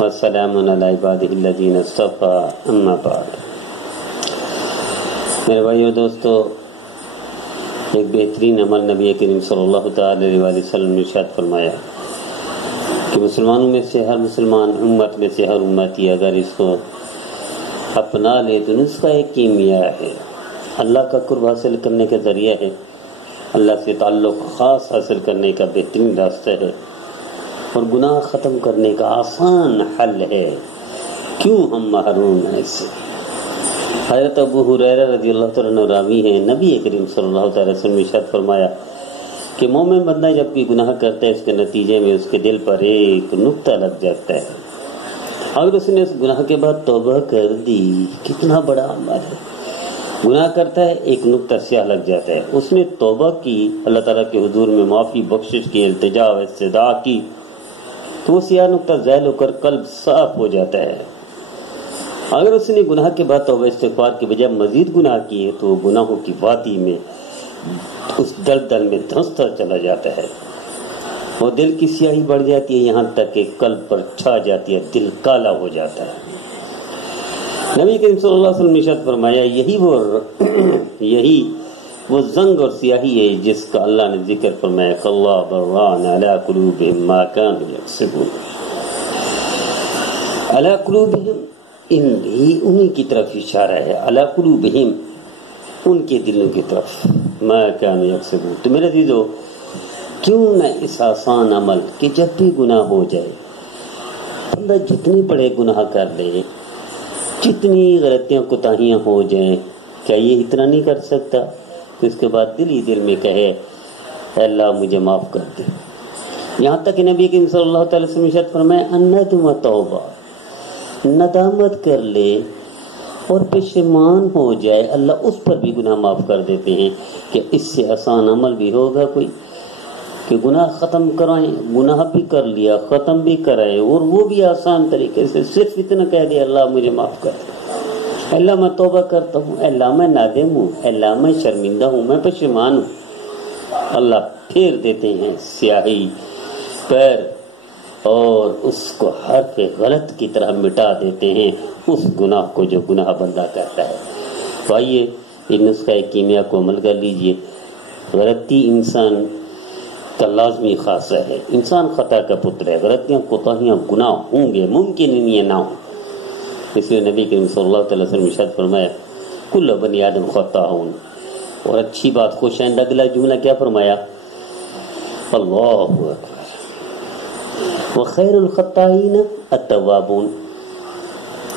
والسلام علی عبادہ الذین اصطفیٰ اما بعد۔ میرے بھائیو دوستو، ایک بہترین عمل نبی کریم صلی اللہ تعالی علیہ وسلم نے ارشاد فرمایا کہ مسلمانوں میں سے ہر مسلمان، امت میں سے ہر امتی اگر اس کو اپنا لے تو اس کا ایک کیمیا ہے، اللہ کا قرب حاصل کرنے کا ذریعہ ہے، اللہ سے تعلق خاص حاصل کرنے کا بہترین راستہ ہے، اور گناہ ختم کرنے کا آسان حل ہے۔ کیوں ہم محروم ہیں اس سے؟ حضرت ابو ہریرہ رضی اللہ تعالیٰ عنہ راوی ہیں، نبی کریم صلی اللہ تعالی وسلم نے ارشاد فرمایا کہ مومن بندہ جب بھی گناہ کرتا ہے اس کے نتیجے میں اس کے دل پر ایک نقطہ لگ جاتا ہے۔ اگر اس نے اس گناہ کے بعد توبہ کر دی، کتنا بڑا عمل ہے، گناہ کرتا ہے ایک نقطہ سیاہ لگ جاتا ہے، اس نے توبہ کی، اللہ تعالیٰ کے حضور میں معافی بخشش کی، التجا و استدعا کی، تو وہ سیاہ نقطہ زائل ہو کر قلب صاف ہو جاتا ہے۔ اگر اس نے گناہ کے بعد توبہ استغفار کے بجائے مزید گناہ کیے تو وہ گناہوں کی وادی میں اس دلدل میں دھنستا چلا جاتا ہے، وہ دل کی سیاہی بڑھ جاتی ہے، یہاں تک کہ قلب پر چھا جاتی ہے، دل کالا ہو جاتا ہے۔ نبی کریم صلی اللہ علیہ وسلم نے ارشاد فرمایا یہی وہ زنگ اور سیاہی ہے جس کا اللہ نے ذکر فرمایا کلا بران علی قلوبہم ما کانوا یکسبون۔ علی قلوبہم انہی کی طرف اشارہ ہے، علی قلوبہم ان کے دلوں کی طرف، ما کانوا یکسبون۔ تو میرے عزیزو، کیوں نہ اس آسان عمل کہ جب بھی گناہ ہو جائے، بندہ جتنے بڑے گناہ کر لے، جتنی غلطیاں کوتاہیاں ہو جائیں، کیا یہ اتنا نہیں کر سکتا کہ اس کے بعد دل ہی دل میں کہے اے اللہ مجھے معاف کر دے؟ یہاں تک کہ نبی کریم صلی اللہ تعالی وسلم نے ارشاد فرمایا الندم توبہ، ندامت کر لے اور پشیمان ہو جائے، اللہ اس پر بھی گناہ معاف کر دیتے ہیں۔ کہ اس سے آسان عمل بھی ہوگا کوئی کہ گناہ ختم کرائیں؟ گناہ بھی کر لیا، ختم بھی کرائے، اور وہ بھی آسان طریقے سے، صرف اتنا کہہ دے اللہ مجھے معاف کر دے، اللہ میں توبہ کرتا ہوں، اللہ میں نادم ہوں، اللہ میں شرمندہ ہوں، میں پشیمان ہوں۔ اللہ پھیر دیتے ہیں سیاہی پر اور اس کو حرف غلط کی طرح مٹا دیتے ہیں، اس گناہ کو جو گناہ بندہ کرتا ہے۔ تو آئیے اس نسخہ کیمیا کو عمل کر لیجئے۔ غلطی انسان کا لازمی خاصہ ہے، انسان خطا کا پتر ہے، غلطیاں کوتاہیاں گناہ ہوں گے، ممکن نہیں ہے نہ ہوں۔ اس لیے نبی کریم صلی اللہ علیہ وسلم نے ارشاد فرمایا کل بنی آدم خطاؤن، اور اچھی بات خوش آئندہ اگلا جملہ کیا فرمایا؟ اللہ اکبر وخیر الخطائین التوابون۔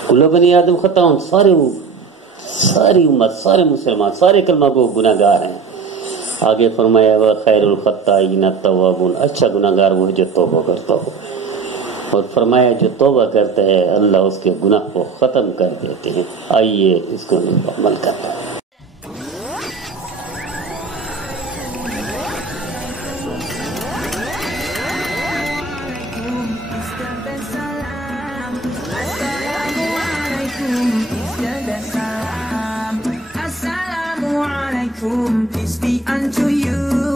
کل بنی آدم خطاؤن، ساری امت، سارے مسلمان، سارے کلمہ گو گناہ گار ہیں۔ آگے فرمایا وخیر الخطائین التوابون، اچھا گناہ گار وہ جو توبہ کرتا ہو، اور فرمایا جو توبہ کرتا ہے اللہ اس کے گناہ کو ختم کر دیتے ہیں۔ آئیے اس کو عمل کرتا ہے۔ Assalamu alaikum, peace be unto you.